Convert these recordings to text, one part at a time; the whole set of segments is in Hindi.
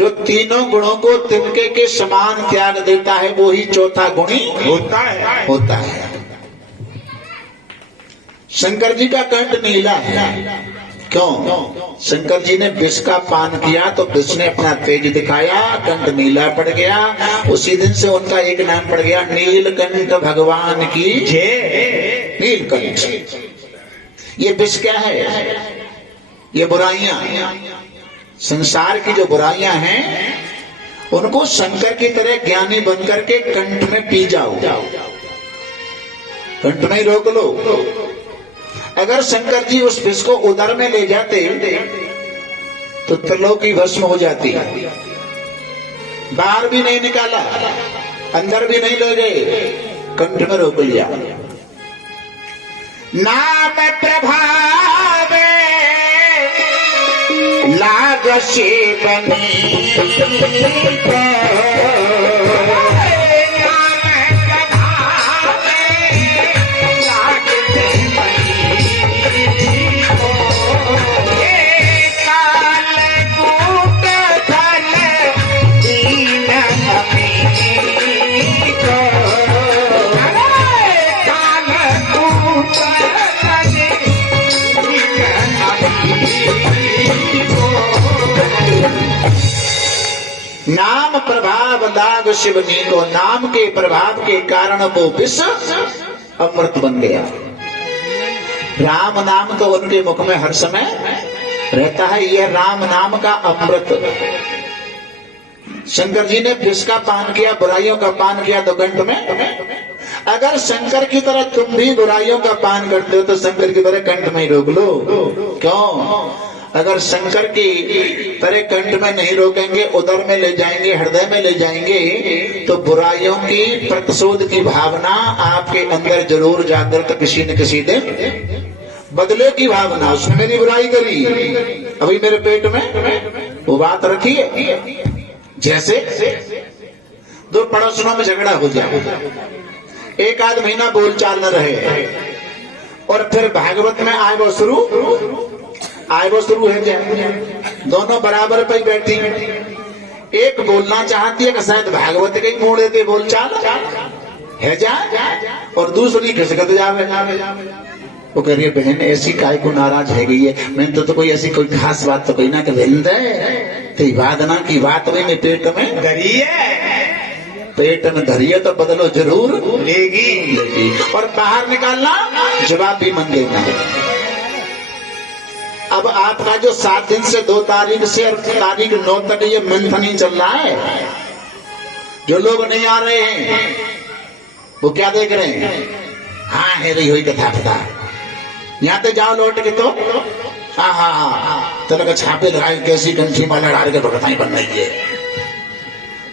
जो तीनों गुणों को तिनके के समान त्याग देता है वो ही चौथा गुणी होता है। शंकर जी का कंठ नीला है। क्यों? शंकर जी ने विष का पान किया तो विष ने अपना तेज दिखाया, कंठ नीला पड़ गया। उसी दिन से उनका एक नाम पड़ गया नीलकंठ भगवान की जय। नीलकंठ। ये विष क्या है? ये बुराइयां, संसार की जो बुराइयां हैं उनको शंकर की तरह ज्ञानी बनकर के कंठ में पी जाओ, कंठ में ही रोक लो। अगर शंकर जी उस विष को उदर में ले जाते तो त्रिलोकी भस्म हो जाती। बाहर भी नहीं निकाला, अंदर भी नहीं ले गए, कंठ में रोक लिया। नाम प्रभाव लाग से बनी नाम प्रभाव लाग शिवनी को। नाम के प्रभाव के कारण वो विष अमृत बन गया। राम नाम तो उनके मुख में हर समय रहता है। यह राम नाम का अमृत। शंकर जी ने विष का पान किया, बुराइयों का पान किया तो कंठ में। अगर शंकर की तरह तुम भी बुराइयों का पान करते हो तो शंकर की तरह कंठ में ही रोक लो। क्यों? अगर शंकर की तरह कंठ में नहीं रोकेंगे, उदर में ले जाएंगे, हृदय में ले जाएंगे तो बुराइयों की प्रतिशोध की भावना आपके अंदर जरूर जागृत किसी न किसी दिन। बदले की भावना, उसने मेरी बुराई करी, अभी मेरे पेट में वो बात रखी है। जैसे दो पड़ोसियों में झगड़ा हो जाए, एक आध महीना बोलचाल न रहे और फिर भागवत में आए वो शुरू है जाए। दोनों बराबर पे बैठी, एक बोलना चाहती है कि शायद भागवत के मोड़े थे बोलचाल है जाए, और दूसरी खिसकत जावे। वो कह रही है बहन ऐसी काय को नाराज है गई है, मैंने तो कोई ऐसी कोई खास बात तो कोई ना कि तेरी वादना की बात में पेट में धरी है, पेट में धरी है तो बदलो जरूर लेगी। और बाहर निकालना जवाब भी मन देना है। अब आपका जो 7 दिन से 2 तारीख से और तारीख 9 तक ये मंथन चल रहा है, जो लोग नहीं आ रहे हैं वो क्या देख रहे हैं? हाँ है रही हुई कथा पता, यहाँ पे जाओ लौट के तो हाँ तो लगा छापे लगाए कैसी कंठी माला डाल के भगताई बन रही है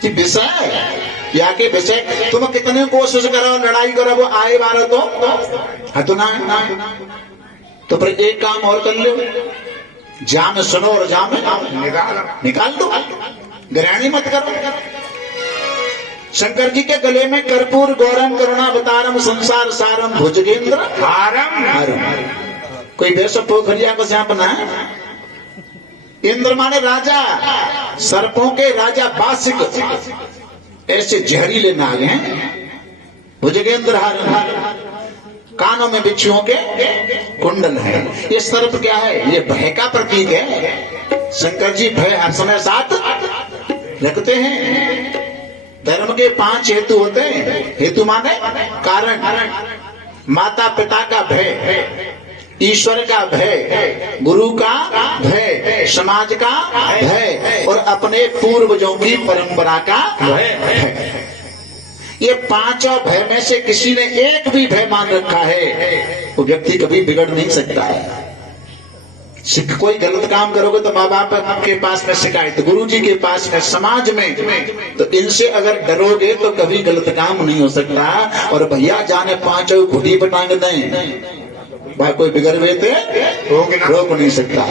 कि विषय या के विषय। तुम कितने कोशिश करो, लड़ाई करो, वो आए बार तो है तो ना तो फिर एक काम और कर लो, जाम सुनो और जाम निकाल दो, ग्रहणी मत करो। शंकर जी के गले में कर्पूर गौरम करुणावतारम संसार सारम भुजगेंद्र हारम। कोई वैसा पोखरिया को सांप ना। इंद्र माने राजा, सर्पों के राजा बासिक, ऐसे जहरीले नाग हैं। भुजगेंद्र हारम, कानों में बिच्छुओं के कुंडल है। ये सर्प क्या है? ये भय का प्रतीक है। शंकर जी भय हर समय साथ रखते हैं। धर्म के 5 हेतु होते हैं। हेतु माने कारण, माता पिता का भय, ईश्वर का भय, गुरु का भय, समाज का भय और अपने पूर्वजों की परंपरा का भय। ये 5 भय में से किसी ने एक भी भय मान रखा है वो व्यक्ति कभी बिगड़ नहीं सकता है। कोई गलत काम करोगे तो माँ बाप के पास में शिकायत, गुरु जी के पास में, समाज में, तो इनसे अगर डरोगे तो कभी गलत काम नहीं हो सकता। और भैया जाने 5 घुटी पर टांग दें, भाई कोई बिगड़ गए थे रोक नहीं सकता।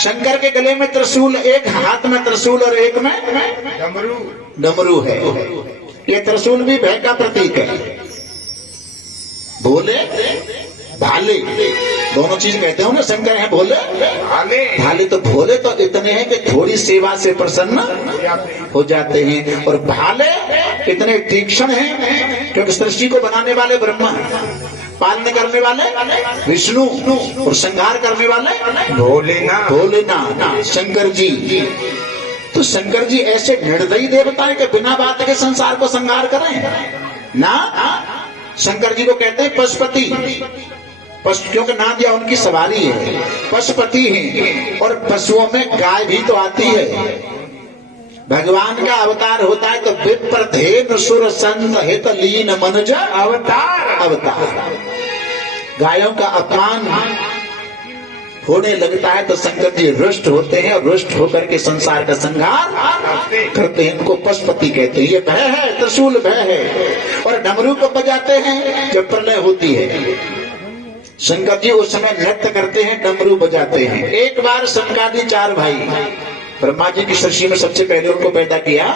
शंकर के गले में त्रिशूल, एक हाथ में त्रिशूल और एक में डमरू है। ये त्रिशूल भी भय का प्रतीक है। भोले भाले, दोनों चीज कहते हो ना, शंकर हैं भोले भाले। तो भोले तो इतने हैं कि थोड़ी सेवा से प्रसन्न हो जाते हैं, और भाले इतने तीक्ष्ण हैं क्योंकि सृष्टि को बनाने वाले ब्रह्मा, पालन करने वाले विष्णु और संहार करने वाले भोलेनाथ शंकर जी। तो शंकर जी ऐसे निर्दयी देवता है कि बिना बात के संसार को संहार करें ना। शंकर जी को कहते हैं पशुपति, क्योंकि नाम दिया उनकी सवारी है, पशुपति हैं। और पशुओं में गाय भी तो आती है, भगवान का अवतार होता है। तो विप्र धेनु सुर संत हित लीन मनुज अवतार। गायों का अपमान होने लगता है तो शंकर जी रुष्ट होते हैं, और रुष्ट होकर के संसार का संहार करते हैं। इनको पशुपति कहते हैं। ये भय है, त्रिशूल भय है। और डमरू को बजाते हैं जब प्रलय होती है। शंकर जी उस समय नृत्य करते हैं, डमरू बजाते हैं। एक बार शंकरादि 4 भाई, ब्रह्मा जी की सृष्टि में सबसे पहले उनको पैदा किया,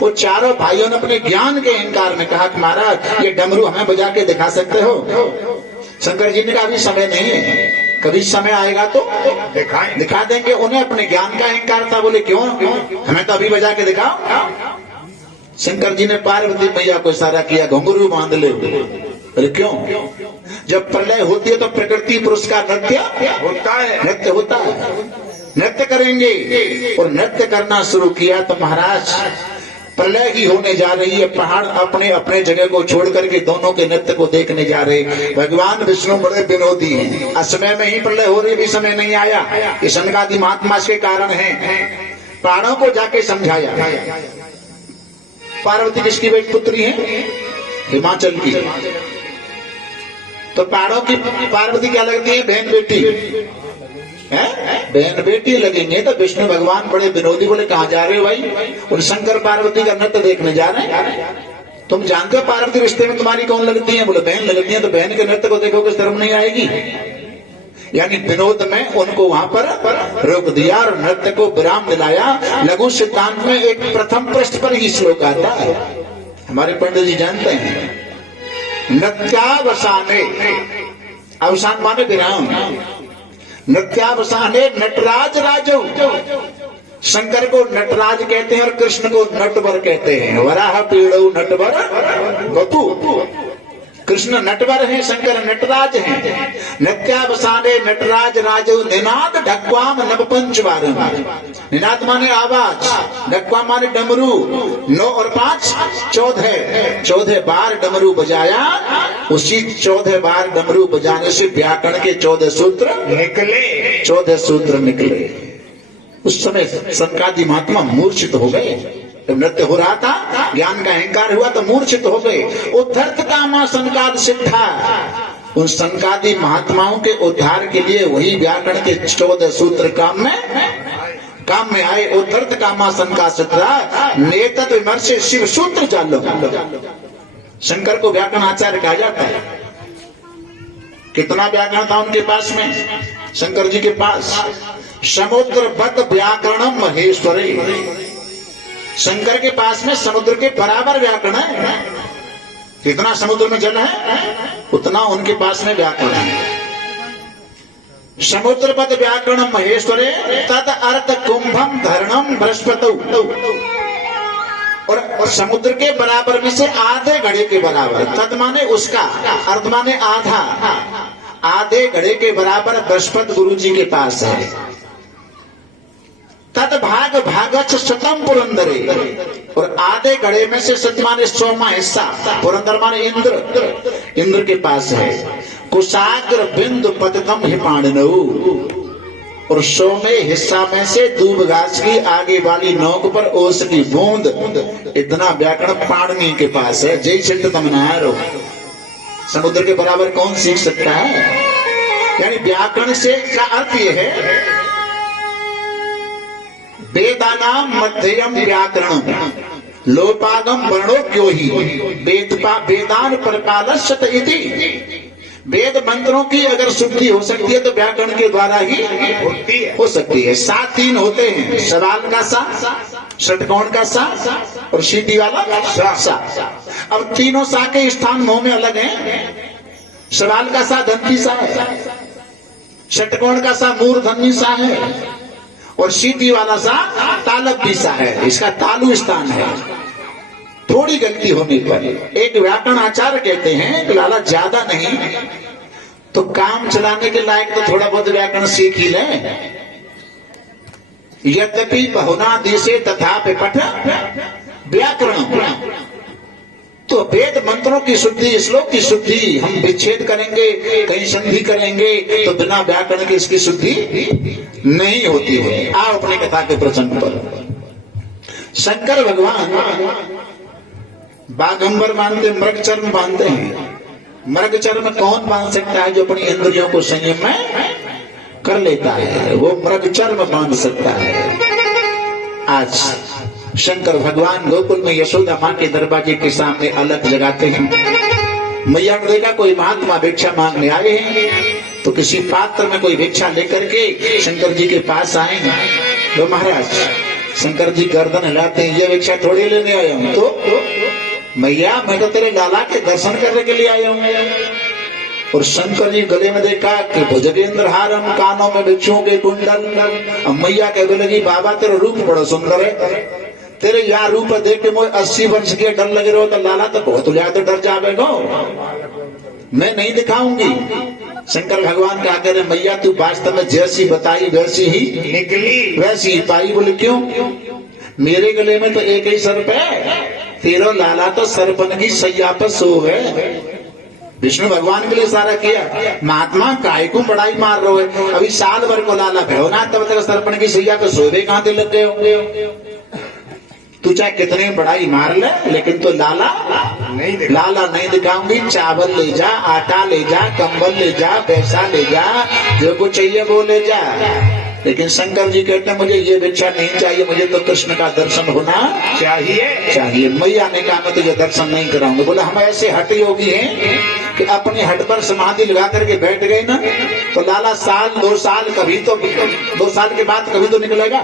वो चारों भाइयों ने अपने ज्ञान के अहंकार में कहा कि महाराज ये डमरू हमें बजा के दिखा सकते हो। शंकर जी ने कहा अभी समय नहीं है, कभी समय आएगा तो दिखा देंगे। उन्हें अपने ज्ञान का अहंकार था, बोले क्यों, हमें तो अभी बजा के दिखाओ। शंकर जी ने पार्वती मैया को इशारा किया, घुंघरू बांध ले। अरे क्यों, जब प्रलय होती है तो प्रकृति पुरुष का नृत्य होता है, नृत्य करेंगे। और नृत्य करना शुरू किया तो महाराज प्रलय ही होने जा रही है। पहाड़ अपने अपने जगह को छोड़ करके दोनों के नृत्य को देखने जा रहे। भगवान विष्णु बड़े विनोदी हैं, असमय में ही प्रलय हो रही, भी समय नहीं आया। ये शनकादि महात्मा के कारण है। पहाड़ों को जाके समझाया। पार्वती किसकी बेटी पुत्री है, हिमाचल की। तो पहाड़ों की पार्वती क्या लगती है, बहन बेटी है, बहन बेटी लगेंगे। तो विष्णु भगवान बड़े विनोदी, बोले कहाँ जा रहे हो भाई, और शंकर पार्वती का नृत्य देखने जा रहे हैं। तुम जानते हो पार्वती रिश्ते में तुम्हारी कौन लगती है, बोले बहन लगती है। तो बहन के नृत्य को देखोगे शर्म नहीं आएगी। यानी विनोद में उनको वहां पर रोक दिया और नृत्य को विराम दिलाया। लघु सिद्धांत में एक प्रथम पृष्ठ पर ही श्लोक आता है, हमारे पंडित जी जानते हैं, नृत्यावसाने, अवसान माने विराम, नृत्यावसाने नटराज राजो। शंकर को नटराज कहते हैं और कृष्ण को नटवर कहते हैं। वराह पीड़ो नटवर बपू, कृष्ण नटवर है, शंकर नटराज है। नृत्यावसाने नटराज राजो निनाद ढक्वाम नव पंचवार। निनाद माने आवाज, ढक्वा माने डमरू। 9 और 5 14 बार डमरू बजाया। उसी 14 बार डमरू बजाने से व्याकरण के 14 सूत्र निकले। उस समय शनकादि महात्मा मूर्छित हो गए। जब नृत्य हो रहा था, ज्ञान का अहंकार हुआ तो मूर्छित हो गए। उद्धर्त कामा सनकाद सिद्धा। उन सनकादि महात्माओं के उद्धार के लिए वही व्याकरण के 14 सूत्र काम में आए। उद्धर्त कामा सनका सिद्धा नेतत विमर्श शिव सूत्र चालो। शंकर को व्याकरण आचार्य कहा जाता है। कितना व्याकरण था उनके पास में, शंकर जी के पास, समुद्र बद व्याकरणम महेश्वरी। शंकर के पास में समुद्र के बराबर व्याकरण है। जितना समुद्र में जल है उतना उनके पास में व्याकरण है। समुद्र पद व्याकरणम महेश्वरे तद अर्थ कुंभम धरणम बृहस्पतौ। और समुद्र के बराबर में से आधे घड़े के बराबर, तद माने उसका, अर्थ माने आधा, आधे घड़े के बराबर बृहस्पति गुरु जी के पास है। तद भाग भागच शतम पुरंदरे। और आधे घड़े में से सत माने 100वां हिस्सा, पुरंदर माने इंद्र के पास है। कुशाग्र बिंदु पततम हिपाणनौ। और 100वें हिस्सा में से दूब घास की आगे वाली नोक पर ओस की बूंद, इतना व्याकरण पाणनी के पास है। जय सिद्ध तमनारो। समुद्र के बराबर कौन सीख सकता है। यानी व्याकरण से का अर्थ यह है, वेदानाम मध्यम व्याकरण लोपागम वर्णो क्यों ही वेदान परकालश्यत इति। वेद मंत्रों की अगर शुद्धि हो सकती है तो व्याकरण के द्वारा ही हो सकती है। 7 3 होते हैं, सवाल का सा, षटकोण का सा और सीधी वाला सा। अब तीनों सा के स्थान मुंह में अलग हैं। सवाल का सा दंती सा है, षटकोण का सा मूर्धन्य सा है और सीधी वाला सा तालब्य सा है। इसका तालु स्थान है। थोड़ी गलती होने पर एक व्याकरण आचार्य कहते हैं कि लाला ज्यादा नहीं तो काम चलाने के लायक तो थोड़ा बहुत व्याकरण सीख ही लें। यद्यपि बहुना देशे तथा पठ व्याकरण, तो वेद मंत्रों की शुद्धि, श्लोक की शुद्धि हम विच्छेद करेंगे, कहीं संधि करेंगे तो बिना व्याकरण के इसकी शुद्धि नहीं होती है। आओ अपनी कथा के प्रसंग पर। शंकर भगवान बाघंबर बांधते, मृग चर्म बांधते हैं। मृग चर्म कौन बांध सकता है? जो अपनी इंद्रियों को संयम में कर लेता है, वो मृग चर्म बांध सकता है। आज शंकर भगवान गोकुल में यशोदा मां के दरवाजे के सामने अलग जगाते हैं। मैया ने देखा कोई महात्मा भिक्षा मांगने आए हैं, तो किसी पात्र में कोई भिक्षा लेकर के शंकर जी के पास आए। तो महाराज, शंकर जी गर्दन हिलाते हैं, ये भिक्षा थोड़ी लेने आया हूं। तो मैया, मैं तो तेरे लाला के दर्शन करने के लिए आया हूं। और शंकर जी गले में देखा कि भुजगेंद्र हारम, कानों में भिक्षुओं के कुंडल। अब मैया कहने लगी, बाबा तेरा रूप बड़ा सुंदर है, तेरे यहाँ रूप देख के मुझे 80 वर्ष के डर लगे रहो। तो लाला तो बहुत ज्यादा डर जावेगो, मैं नहीं दिखाऊंगी। शंकर भगवान क्या कह रहे, मैया तू वास्तव में जैसी बताई वैसी ही निकली, वैसी ही पाई। बोले क्यों? मेरे गले में तो एक ही सर्प है, तेरा लाला तो सरपन की सैया पर सो है। विष्णु भगवान के लिए सारा किया। महात्मा काय को बड़ाई मार रहे हो? अभी साल भर को लाला भैवना, तब तक सरपन की सैया पे सोवे कहां से लग गए होंगे? तू चाहे कितने बड़ाई मार ले, लेकिन तो लाला नहीं दिखाऊंगी। चावल ले जा, आटा ले जा, कंबल ले जा, पैसा ले जा, जो कुछ चाहिए वो ले जा। लेकिन शंकर जी कहते हैं मुझे ये भिक्षा नहीं चाहिए, मुझे तो कृष्ण का दर्शन होना चाहिए। मैया ने कहा मैं तुझे दर्शन नहीं कराऊंगा। बोला हम ऐसे हट योगी हैं कि अपने हट पर समाधि लगा करके बैठ गए ना, तो लाला साल 2 साल कभी तो 2 साल के बाद कभी तो निकलेगा,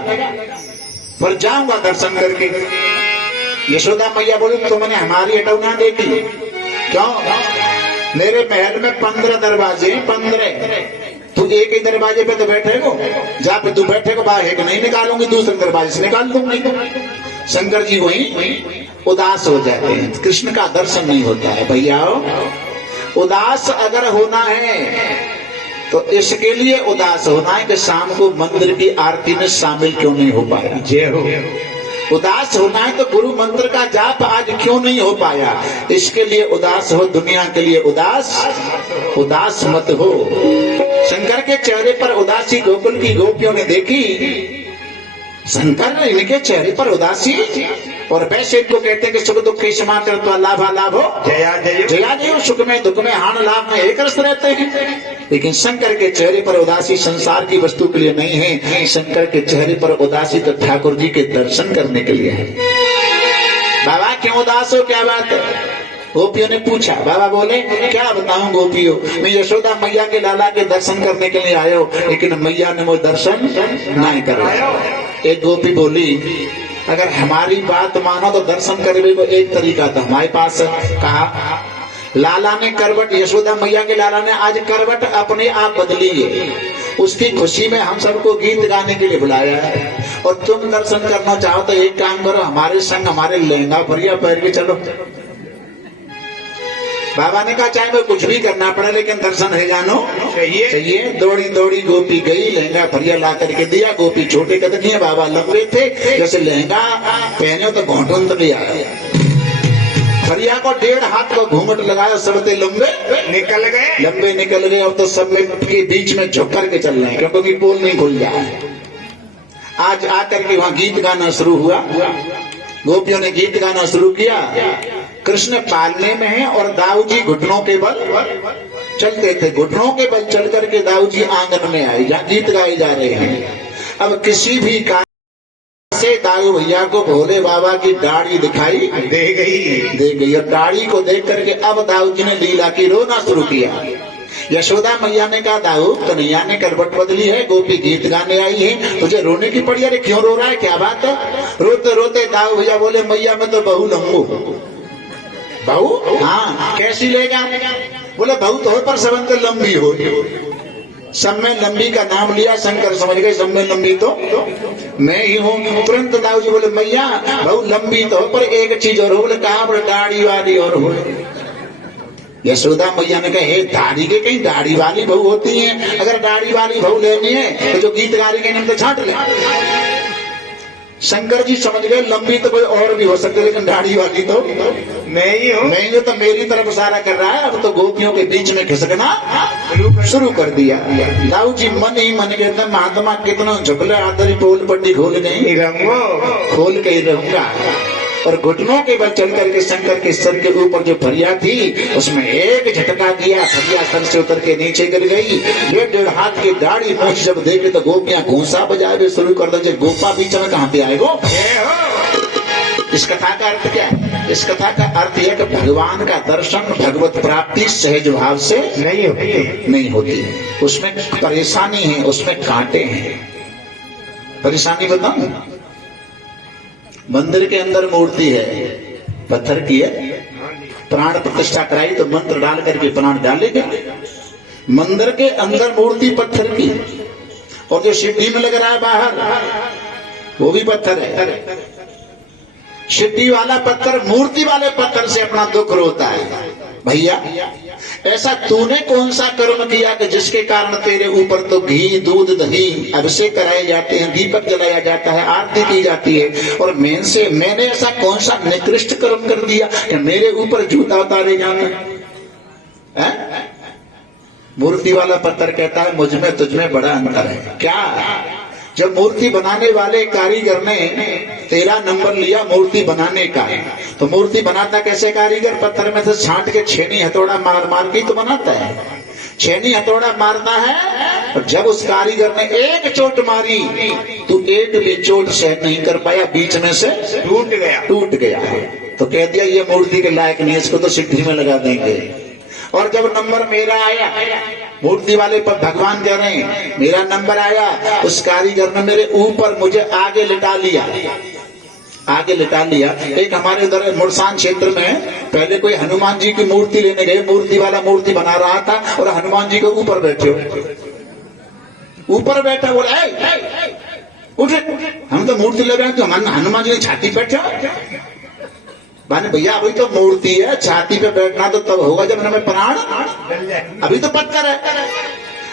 पर जाऊंगा दर्शन करके। यशोदा मैया बोली तुमने हमारी हटौना देखी क्यों? मेरे महल में 15 दरवाजे, 15, तू एक ही दरवाजे पे तो बैठे हो, जहाँ पे तू बैठे को बाहर एक नहीं निकालूंगी, दूसरे दरवाजे से निकाल दूंगी। शंकर जी वहीं उदास हो जाते हैं, कृष्ण का दर्शन नहीं होता है। भैया उदास अगर होना है तो इसके लिए उदास होना है कि शाम को मंदिर की आरती में शामिल क्यों नहीं हो पाया। जय हो। उदास होना है तो गुरु मंत्र का जाप आज क्यों नहीं हो पाया, इसके लिए उदास हो। दुनिया के लिए उदास मत हो। शंकर के चेहरे पर उदासी गोकुल की गोपियों ने देखी। शंकर ने इनके चेहरे पर उदासी, और वैसे इनको कहते हैं कि सुख दुख के समाचार तो लाभा लाभ हो, जया जय। सुख में दुख में हान लाभ में एक रस रहते हैं। लेकिन शंकर के चेहरे पर उदासी संसार की वस्तु के लिए नहीं है। शंकर के चेहरे पर उदासी तो ठाकुर जी के दर्शन करने के लिए है। बाबा क्यों उदास हो, क्या बात है? गोपियों ने पूछा। बाबा बोले क्या बताऊं गोपियों, मैं यशोदा मैया के लाला के दर्शन करने के लिए आयो, लेकिन मैया ने मुझे दर्शन नहीं कराया। एक गोपी बोली अगर हमारी बात मानो तो दर्शन करने को एक तरीका था हमारे पास। कहा लाला ने करवट, यशोदा मैया के लाला ने आज करवट अपने आप बदली है। उसकी खुशी में हम सबको गीत गाने के लिए बुलाया है, और तुम दर्शन करना चाहो तो एक काम करो, हमारे संग हमारे लहंगा भरिया पहन के चलो। बाबा ने कहा चाहे मैं कुछ भी करना पड़े लेकिन दर्शन है जानो चाहिए। दौड़ी दौड़ी गोपी गई, लहंगा भरिया ला करके दिया। गोपी छोटे कदम है, बाबा लंबे थे, जैसे लहंगा पहने तो घोटन तक आया। भरिया को 1.5 हाथ का घूंघट लगाया, सबते लंबे निकल गए। अब तो सब के बीच में झुक करके चल रहे हैं क्योंकि पोल नहीं खुल गया। आज आकर के वहां गीत गाना शुरू हुआ। गोपियों ने गीत गाना शुरू किया। कृष्ण पालने में है और दाऊ जी घुटनों के बल चलते थे। घुटनों के बल चल करके दाऊ जी आंगन में आए जहाँ गीत गाए जा रहे हैं। अब किसी भी कारण से दाऊ भैया को भोले बाबा की दाढ़ी दिखाई दे गई और दाढ़ी को देख करके अब दाऊ जी ने लीला की रोना शुरू किया। यशोदा मैया ने कहा दाऊ कन्हैया ने करवट बदली है, गोपी गीत गाने आई है, तुझे रोने की पड़ी। अरे क्यों रो रहा है, क्या बात है? रोते रोते दाऊ भैया बोले मैया मैं तो बहू लंबू। बहू? हाँ। कैसी लेगा? बोले बहुत हो पर सबन तो लंबी हो। सब में लंबी का नाम लिया, शंकर समझ गए सब में लंबी तो मैं ही हूँ। तुरंत दाऊ जी बोले मैया बहुत लंबी तो हो पर एक चीज और हो। बोले कहा? बोले दाढ़ी वाली और हो। यशोदा मैया ने कहा हे दाढ़ी के कहीं दाढ़ी वाली बहू होती है, अगर दाढ़ी वाली बहू लेनी है तो जो गीत गा रही है तो छांट ले। शंकर जी समझ गए लंबी तो कोई और भी हो सकती है लेकिन दाढ़ी वाली तो मैं ही हूँ। मैं ही तो मेरी तरफ इशारा कर रहा है। अब तो गोपियों के बीच में खिसकना शुरू कर दिया। दाऊ जी मन ही मन कहते महात्मा कितना झुकले आदरी पोल पट्टी खोल गई, खोल के ही रहूंगा। और घुटनों के बल चल करके शंकर के सर के ऊपर जो फरिया थी उसमें एक झटका दिया, फरिया सर से उतर के नीचे गिर गई। 1.5 हाथ की दाढ़ी मूछ जब देखे तो गोपियां घूंसा बजाए शुरू कर दे। गोपा बीच में कहाँ पे आएगो? इस कथा का अर्थ क्या है? इस कथा का अर्थ यह कि भगवान का दर्शन, भगवत प्राप्ति सहज भाव से नहीं होती है। उसमें परेशानी है, उसमें कांटे हैं। परेशानी बताऊं? मंदिर के अंदर मूर्ति है, पत्थर की है, प्राण प्रतिष्ठा कराई तो मंत्र डाल करके प्राण डाले गए। मंदिर के अंदर मूर्ति पत्थर की, और जो शिड्डी में लग रहा है बाहर वो भी पत्थर है। शिड्डी वाला पत्थर मूर्ति वाले पत्थर से अपना दुख रोता है। भैया ऐसा तूने कौन सा कर्म किया कि जिसके कारण तेरे ऊपर तो घी दूध दही अभिषेक कराए जाते हैं, दीपक जलाया जाता है, आरती की जाती है, और मैंने ऐसा कौन सा निकृष्ट कर्म कर दिया कि मेरे ऊपर जूता उतारे जाते हैं? मूर्ति वाला पत्थर कहता है मुझ में तुझ में बड़ा अंतर है। क्या? जब मूर्ति बनाने वाले कारीगर ने 13 नंबर लिया मूर्ति बनाने का, तो मूर्ति बनाता कैसे कारीगर? पत्थर में से छांट के छेनी हथौड़ा मार मार के तो बनाता है। छेनी हथौड़ा मारता है, और जब उस कारीगर ने एक चोट मारी तो एक भी चोट सहन नहीं कर पाया, बीच में से टूट गया। तो कह दिया ये मूर्ति के लायक नहीं, इसको तो सिद्धि में लगा देंगे। और जब नंबर मेरा आया, मूर्ति वाले पर भगवान कह रहे हैं मेरा नंबर आया, उस कारीगर ने मेरे ऊपर मुझे आगे लिटा लिया। एक हमारे उधर मुरसान क्षेत्र में पहले कोई हनुमान जी की मूर्ति लेने गए, मूर्ति वाला मूर्ति बना रहा था और हनुमान जी के ऊपर बैठा बोला उठे, हम तो मूर्ति ले रहे हैं तो हनुमान जी ने छाती बैठा। माने भैया अभी तो मूर्ति है, छाती पे बैठना तो तब होगा जब हमें प्राण, अभी तो पत्थर है।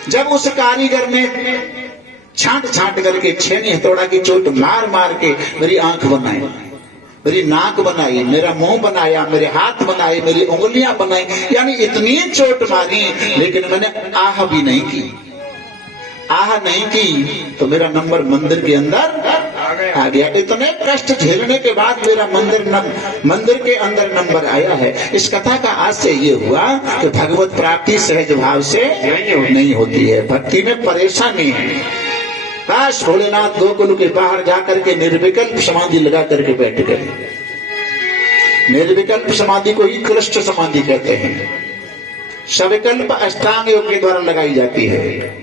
जब उस कारीगर ने छांट करके छेनी हथौड़ा की चोट मार मार के मेरी आंख बनाई, मेरी नाक बनाई, मेरा मुंह बनाया, मेरे हाथ बनाए, मेरी उंगलियां बनाई, यानी इतनी चोट मारी लेकिन मैंने आह भी नहीं की। तो मेरा नंबर मंदिर के अंदर आ गया। इतने कष्ट झेलने के बाद मेरा मंदिर के अंदर नंबर आया है। इस कथा का आशय ये हुआ कि भगवत प्राप्ति सहज भाव से नहीं होती है, भक्ति में परेशानी है। काश भोलेनाथ गोकुल के बाहर जाकर के निर्विकल्प समाधि लगा करके बैठ गए। निर्विकल्प समाधि को ही कृष्ण समाधि कहते हैं। सविकल्प अष्टांग योग के द्वारा लगाई जाती है।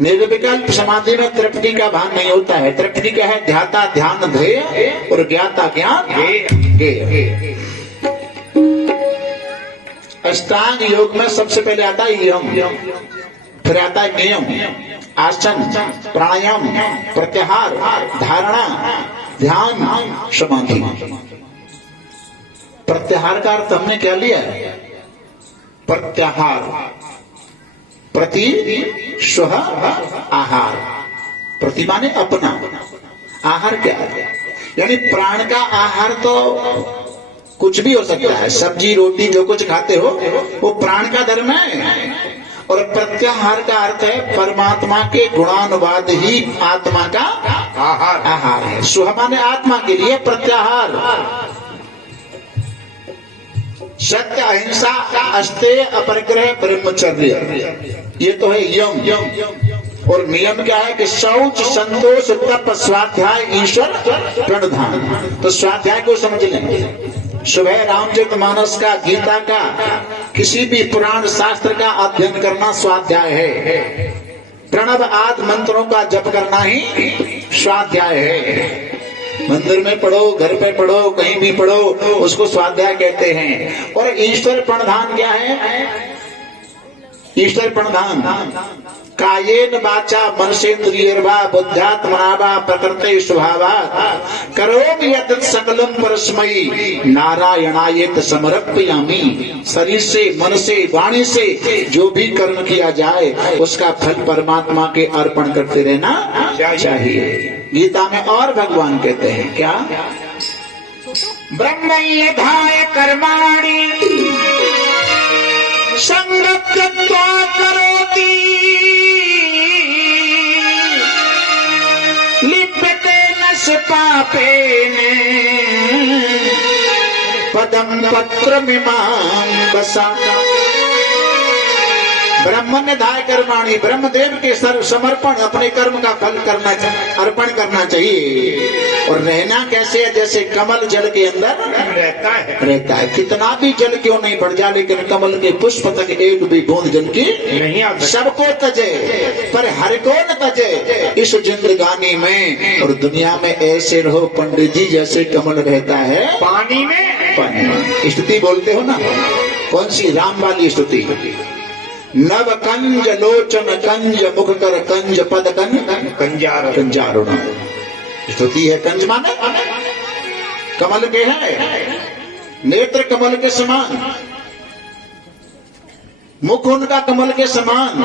निर्विकल्प समाधि में तृप्ति का भान नहीं होता है। तृप्ति क्या है? ध्याता ध्यान ध्येय और ज्ञाता ज्ञान ज्ञेय। अष्टांग योग में सबसे पहले आता है यम, फिर आता है नियम, आसन, प्राणायाम, प्रत्याहार, धारणा, ध्यान, समाधि। प्रत्याहार का अर्थ हमने क्या लिया है? प्रत्याहार प्रति स्व आहार। प्रति माने अपना, आहार क्या है? यानी प्राण का आहार तो कुछ भी हो सकता है, सब्जी रोटी जो कुछ खाते हो वो प्राण का धर्म है। और प्रत्याहार का अर्थ है परमात्मा के गुणानुवाद ही आत्मा का आहार है। स्व माने आत्मा के लिए प्रत्याहार। सत्य, अहिंसा, अस्तेय, अपरिग्रह, ब्रह्मचर्य, ये तो है यम। और नियम क्या है कि शौच, संतोष, तप, स्वाध्याय, ईश्वर प्रणधान। तो स्वाध्याय को समझ लेंगे। सुबह रामचरितमानस का, गीता का, किसी भी पुराण शास्त्र का अध्ययन करना स्वाध्याय है। प्रणव आदि मंत्रों का जप करना ही स्वाध्याय है। मंदिर में पढ़ो, घर पे पढ़ो, कहीं भी पढ़ो, उसको स्वाध्याय कहते हैं। और ईश्वर प्रणधान क्या है? ईश्वर प्रणधान कायेन वाचा मनसेन्द्रियर्वा बुद्ध्यात्मना प्रकृते स्वभावात् करोमि यत् सकलं परस्मै नारायणायेति समर्पयामि। शरीर से, मन से, वाणी से जो भी कर्म किया जाए उसका फल परमात्मा के अर्पण करते रहना चाहिए। गीता में और भगवान कहते हैं क्या? ब्रह्मण्यधाय कर्माणि संगत्वा करोति लिप्यते न पापेन पदम पत्रमिमां वसा। ब्रह्मण्यधाय कर्माणि, ब्रह्मदेव के समर्पण, अपने कर्म का फल करना, अर्पण करना चाहिए। और रहना कैसे है? जैसे कमल जल के अंदर रहता है। कितना भी जल क्यों नहीं बढ़ जाए, लेकिन कमल के पुष्प तक एक भी बूंद जल की नहीं आ। सबको तजे पर हर को न तजे इस जिंदगानी में। और दुनिया में ऐसे रहो पंडित जी जैसे कमल रहता है पानी में। पानी स्तुति बोलते हो ना, कौन सी? राम वाली स्तुति। नव कंज लोचन कंज मुख कर कंज पद कंजारुण। स्तुति है। कंज माने कमल के है, नेत्र कमल के समान, मुख उनका कमल के समान,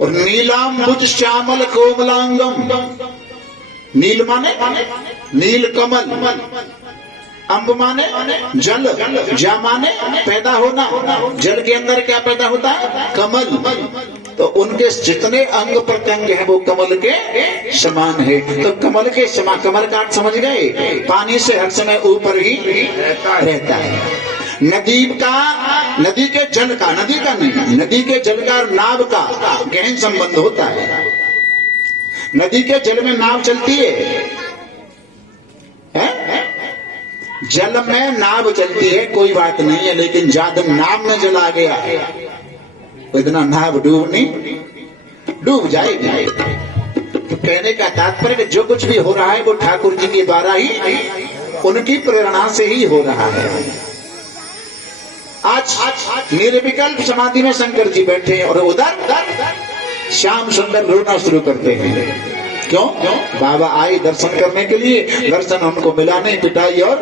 और नीलांबुज श्यामल कोमलांगम। नील माने नील कमल, अंब माने जल, जा माने पैदा होना। जल के अंदर क्या पैदा होता है? कमल। तो उनके जितने अंग प्रत्यंग है वो कमल के समान है। तो कमल के समान, कमल का अर्थ समझ गए? पानी से हर समय ऊपर ही रहता है। नदी का, नदी के जल का, नदी का नहीं, नदी के जल का और नाव का गहन संबंध होता है। नदी के जल में नाव चलती है? जल में नाव चलती है, कोई बात नहीं है, लेकिन ज्यादा नाव में जल आ गया इतना नाव डूब जाएगी। तो कहने का तात्पर्य कि जो कुछ भी हो रहा है वो ठाकुर जी के द्वारा ही, उनकी प्रेरणा से ही हो रहा है। आज निर्विकल्प समाधि में शंकर जी बैठे हैं और उधर श्याम सुंदर रोना शुरू करते हैं। क्यों? बाबा आए दर्शन करने के लिए, दर्शन हमको मिला नहीं, पिटाई और